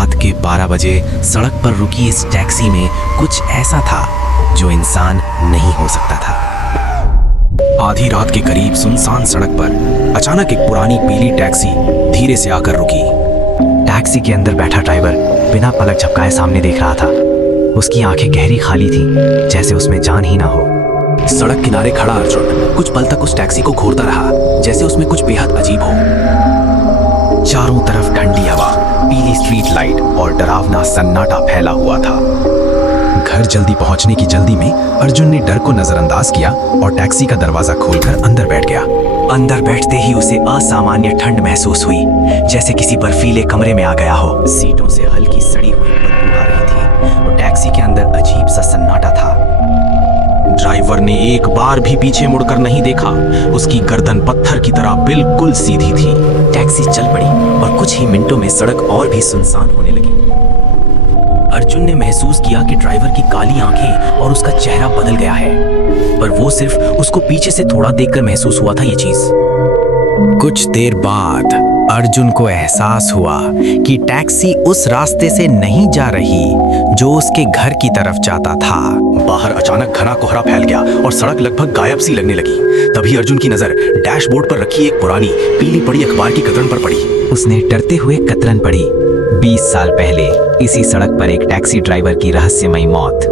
रात के 12 बजे सड़क पर रुकी इस टैक्सी में कुछ ऐसा था जो इंसान नहीं हो सकता था। आधी रात के करीब सुनसान सड़क पर अचानक एक पुरानी पीली टैक्सी धीरे से आकर रुकी। टैक्सी के अंदर बैठा ड्राइवर बिना पलक झपकाए सामने देख रहा था। उसकी आंखें गहरी खाली थीं, जैसे उसमें जान ही ना हो। सड़क किनारे खड़ा अर्जुन कुछ पल तक उस टैक्सी को घूरता रहा, जैसे उसमें कुछ बेहद अजीब हो। चारों तरफ ठंडी हवा, पीली स्ट्रीट लाइट और डरावना सन्नाटा फैला हुआ था। घर जल्दी पहुंचने की जल्दी में अर्जुन ने डर को नजरअंदाज किया और टैक्सी का दरवाजा खोलकर अंदर बैठ गया। अंदर बैठते ही उसे असामान्य ठंड महसूस हुई, जैसे किसी बर्फीले कमरे में आ गया हो। सीटों से हल्की सड़ी हुई बदबू आ रही थी और टैक्सी के अंदर अजीब सा सन्नाटा था। ड्राइवर ने एक बार भी पीछे मुड़कर नहीं देखा। उसकी गर्दन पत्थर की तरह बिल्कुल सीधी थी। टैक्सी चल पड़ी और कुछ ही मिनटों में सड़क और भी सुनसान होने लगी। अर्जुन ने महसूस किया कि ड्राइवर की काली आंखें और उसका चेहरा बदल गया है, पर वो सिर्फ उसको पीछे से थोड़ा देखकर महसूस हुआ था ये चीज। कुछ देर बाद अर्जुन को एहसास हुआ कि टैक्सी उस रास्ते से नहीं जा रही जो उसके घर की तरफ जाता था। बाहर अचानक घना कोहरा फैल गया और सड़क लगभग गायब सी लगने लगी। तभी अर्जुन की नजर डैशबोर्ड पर रखी एक पुरानी पीली पड़ी अखबार की कतरन पर पड़ी। उसने डरते हुए कतरन पढ़ी। 20 साल पहले इसी सड़क पर एक टैक्सी ड्राइवर की रहस्यमयी मौत।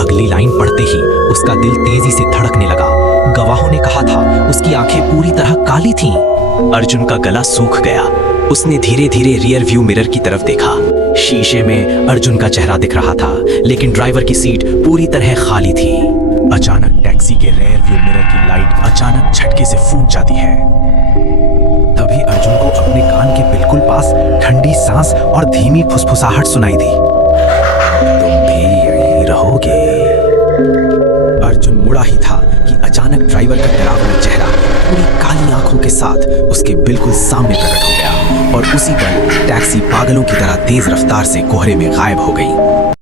अगली लाइन पढ़ते ही उसका दिल तेजी से धड़कने लगा। गवाहों ने कहा था उसकी आंखें पूरी तरह काली थीं। अर्जुन का गला सूख गया। उसने धीरे धीरे रियर व्यू मिरर की तरफ देखा। शीशे में अर्जुन का चेहरा दिख रहा था, लेकिन ड्राइवर की सीट पूरी तरह खाली थी। अचानक टैक्सी के रियर व्यू मिरर की लाइट अचानक झटके से फूट जाती है। तभी अर्जुन को अपने कान के बिल्कुल पास ठंडी सांस और धीमी फुसफुसाहट सुनाई दी। तुम भी यहीं रहोगे। अर्जुन मुड़ा ही था कि अचानक ड्राइवर का डरावना चेहरा पूरी काली आंखों के साथ उसके बिल्कुल सामने प्रकट हो गया और उसी पल टैक्सी पागलों की तरह तेज रफ्तार से कोहरे में गायब हो गई।